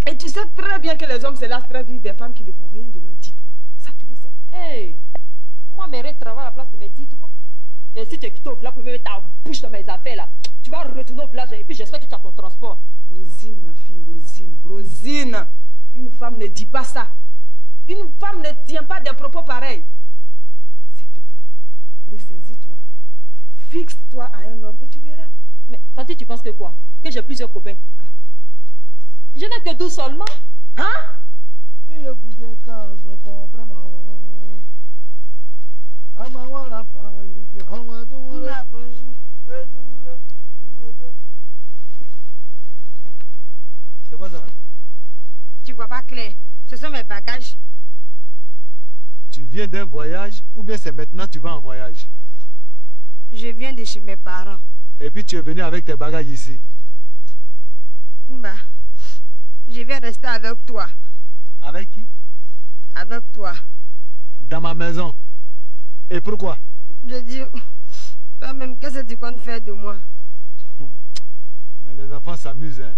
Et tu sais très bien que les hommes se lassent très vite des femmes qui ne font rien de leur dit doigt. Ça, tu le sais. Hey, moi, mes rêves travaillent à la place de mes 10 doigts. Et si tu es quitté au village pour mettre ta bouche dans mes affaires, là, tu vas retourner au village et puis j'espère que tu as ton transport. Rosine, ma fille, Rosine, Rosine. Une femme ne dit pas ça. Une femme ne tient pas des propos pareils. S'il te plaît, ressaisis-toi. Fixe-toi à un homme et tu verras. Mais tante, tu penses que quoi? Que j'ai plusieurs copains? Je n'ai que 12 seulement. Hein? C'est quoi ça? Tu vois pas clair. Ce sont mes bagages. Tu viens d'un voyage ou bien c'est maintenant que tu vas en voyage? Je viens de chez mes parents. Et puis tu es venu avec tes bagages ici? Bah, je vais rester avec toi. Avec qui? Avec toi. Dans ma maison. Et pourquoi? Je dis, toi-même, qu'est-ce que tu comptes faire de moi? Mais les enfants s'amusent, hein.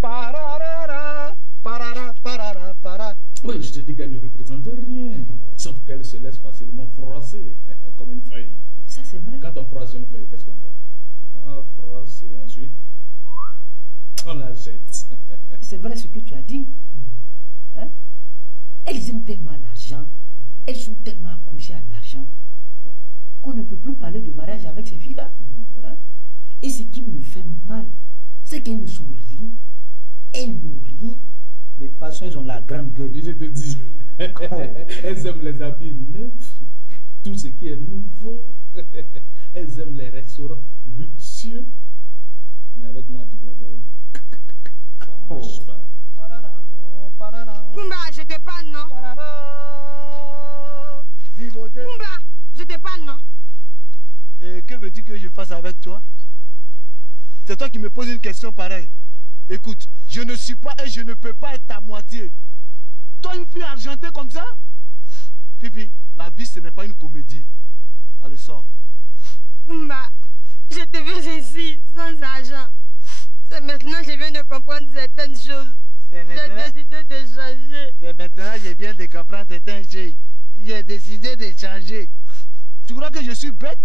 Pararara, parara, parara, para. Oui, je te dis qu'elle ne représente rien. Sauf qu'elle se laisse facilement froisser comme une feuille. Ça, c'est vrai. Quand on froisse une feuille, qu'est-ce qu'on fait? On froisse et ensuite, on la jette. C'est vrai ce que tu as dit. Hein? Elles aiment tellement l'argent. Elles sont tellement accrochées à l'argent qu'on ne peut plus parler de mariage avec ces filles-là. Hein? Et ce qui me fait mal, c'est qu'elles ne sont rien. Elles n'ont rien. Mais de toute façon, elles ont la grande gueule. Je te dis, elles aiment les habits neufs, tout ce qui est nouveau. Elles aiment les restaurants luxueux. Mais avec moi, du blague, ça ne marche pas. Kumba, je te parle, non? Kumba, je te parle, non? Et que veux-tu que je fasse avec toi? C'est toi qui me poses une question pareille. Écoute, je ne suis pas et je ne peux pas être ta moitié. Toi, une fille argentée comme ça? Fifi, la vie, ce n'est pas une comédie. Allez, sors. Kumba, je te veux ici, sans argent. C'est maintenant que je viens de comprendre certaines choses. J'ai décidé de changer. C'est maintenant que je viens de comprendre certaines choses. J'ai décidé de changer. Tu crois que je suis bête?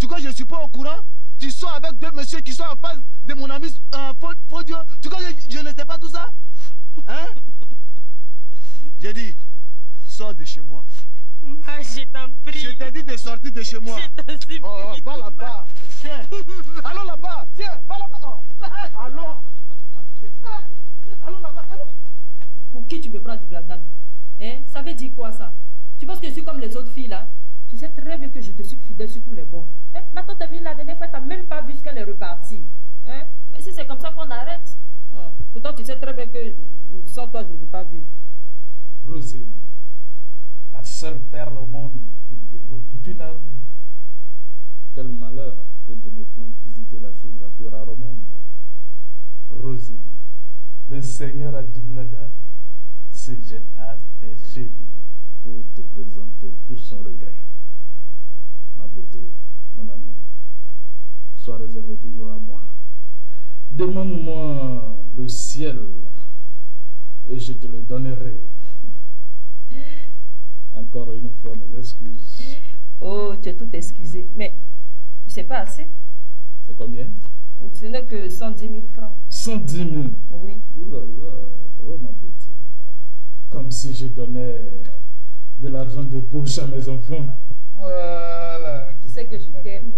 Tu crois que je ne suis pas au courant? Tu sors avec deux messieurs qui sont en face de mon ami Fodio. Tu crois que je ne sais pas tout ça? Hein? J'ai dit, sors de chez moi. Bah, je t'en prie. Je t'ai dit de sortir de chez moi. Je t'en supplie. Oh, va là-bas. Tiens. Allons là-bas. Tiens, va là-bas. Oh. Allons. Allons là-bas. Allons. Pour qui tu me prends du bladan? Hein? Ça veut dire quoi ça? Tu penses que je suis comme les autres filles là? Tu sais très bien que je te suis fidèle sur tous les bords. Hein? Maintenant, t'es venue la dernière fois, t'as même pas vu ce qu'elle est repartie. Hein? Mais si c'est comme ça qu'on arrête. Pourtant, tu sais très bien que sans toi, je ne peux pas vivre. Rosine, la seule perle au monde qui déroule toute une armée. Quel malheur que de ne point visiter la chose la plus rare au monde. Rosine, le Seigneur Adibladan se jette à tes chevilles pour te présenter tout son regret. Ma beauté, mon amour, sois réservé toujours à moi. Demande-moi le ciel et je te le donnerai. Encore une fois, mes excuses. Oh, tu es tout excusé. Mais c'est pas assez. C'est combien? Ce n'est que 110 000 francs. 110 000? Oui. Ouh là là, oh ma beauté. Comme si je donnais de l'argent de poche à mes enfants. Voilà. Tu sais que je t'aime.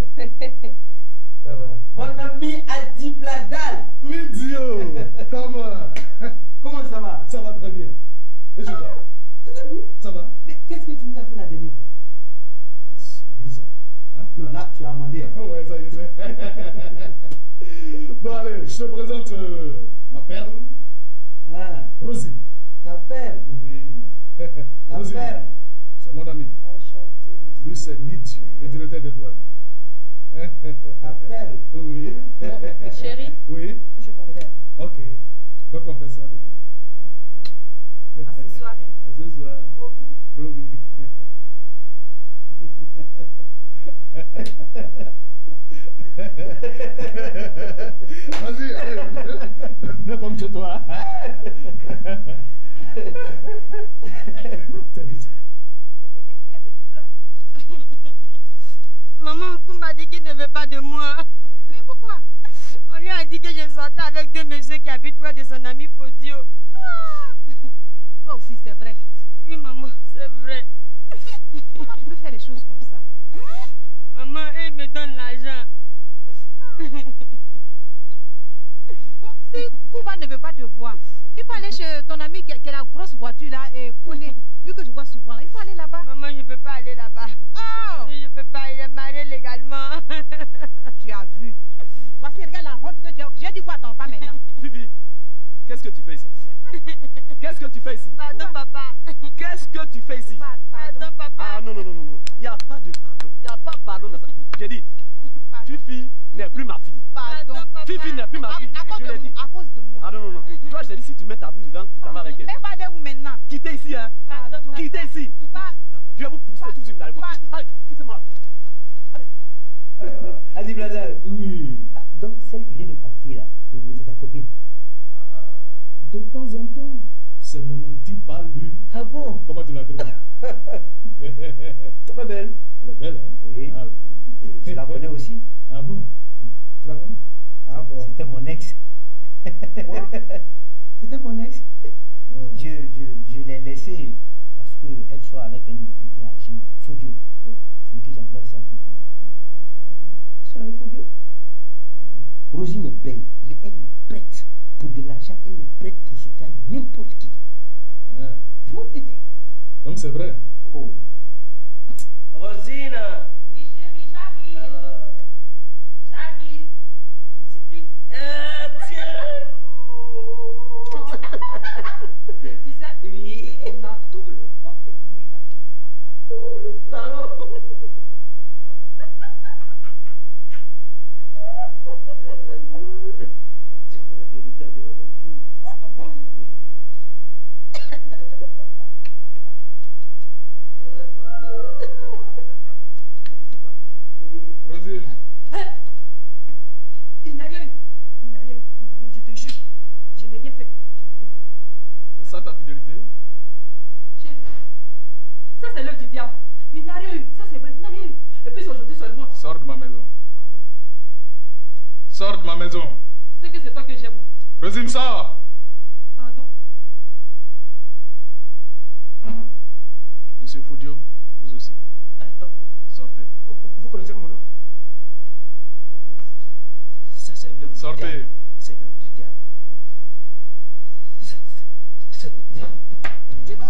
Mon ami Adi Bladal. Midio, Comment ça va? Ça va très bien. Et je toi? Très bien. Ça va? Mais qu'est-ce que tu nous as fait la dernière fois? Oublie ça. Hein? Non, là, tu as amendé. Ouais, ça y est, c'est. Bon, allez, je te présente ma perle. Ah. Rosine. Ta perle? Oui. La Rosine, perle. c'est mon ami. Enchanté, monsieur. Lui, c'est Nidio, le directeur des douanes. Ta perle? Oui. Chérie, Oui. je m'en vais. Ok. Donc, on fait ça, bébé. À ce soir. À ce soir. Promis. Vas-y, allez, viens comme chez toi. Maman m'a dit qu'il ne veut pas de moi. Mais pourquoi? On lui a dit que je sortais avec deux messieurs qui habitent près de son ami Fodio. Toi aussi, c'est vrai. Oui, maman, c'est vrai. Comment tu peux faire les choses comme ça? Maman, elle me donne l'argent. Bon, si Koumba ne veut pas te voir, il faut aller chez ton ami qui a la grosse voiture là et connaît. Lui que je vois souvent là. Il faut aller là-bas. Maman, je ne peux pas aller là-bas. Oh. Je ne peux pas, il est marié légalement. Tu as vu. Voici, regarde la honte que tu as. J'ai dit quoi, attends pas maintenant. Fifi, qu'est-ce que tu fais ici? Qu'est-ce que tu fais ici? Pardon, papa. Qu'est-ce que tu fais ici? Pardon, papa. Ah non, non, non, non, non. Il n'y a pas de pardon. Il n'y a pas de pardon dans ça. J'ai dit, Fifi n'est plus ma fille. Pardon, papa. Fifi n'est plus ma fille. Je l'ai dit. À cause de moi. Ah non, non, non. Toi, je t'ai dit, si tu mets ta bouche dedans, tu t'en vas avec elle. Mais va aller où maintenant? Quittez ici, hein. Pardon. Quittez ici. Je vais vous pousser tous si vous allez voir. Allez, quittez-moi. Adi Bladal. Oui. Ah, donc, celle qui vient de partir, là, c'est ta copine? De temps en temps, c'est mon anti-palu. Ah bon? Comment tu la trouves? Très belle. Elle est belle, hein? Oui. Ah oui. Je la connais aussi. Ah bon? Tu la connais? Ah bon. C'était mon ex. C'était mon ex. Je l'ai laissé parce qu'elle soit avec un de mes petits agents, Fodio. Ouais. Celui que j'envoie ici à tout le monde. C'est avec Fodio. Rosine est belle, mais elle est prête pour de l'argent, elle est prête pour sortir à n'importe qui. Ah. Moi, te dis. Donc c'est vrai. Oh. Rosine. Oui, chérie, j'arrive. Alors. J'arrive. Une surprise. Tiens. Tu sais, Oui. on a tout le temps cette nuit parce qu'on est Oh, le salaud. C'est la véritable moquille. Ah bon? Oui. C'est quoi que j'ai? Rosine. Hein? Il n'a rien eu. Il n'a rien eu. Il n'a rien eu, je te jure. Je n'ai rien fait. Je n'ai rien fait. C'est ça ta fidélité? Chérie, ça c'est l'œuvre du diable. Il n'a rien eu. Ça c'est vrai, il n'a rien eu. Et puis c'est aujourd'hui seulement. Sors de ma maison. Pardon. Sors de ma maison. Tu sais que c'est toi que j'aime. Rosine, sors. Pardon. Monsieur Fodio, vous aussi. Sortez. Vous connaissez mon nom? Ça, c'est l'œuvre du Sortez. diable. C'est l'œuvre du diable. C'est le diable. Tu vas.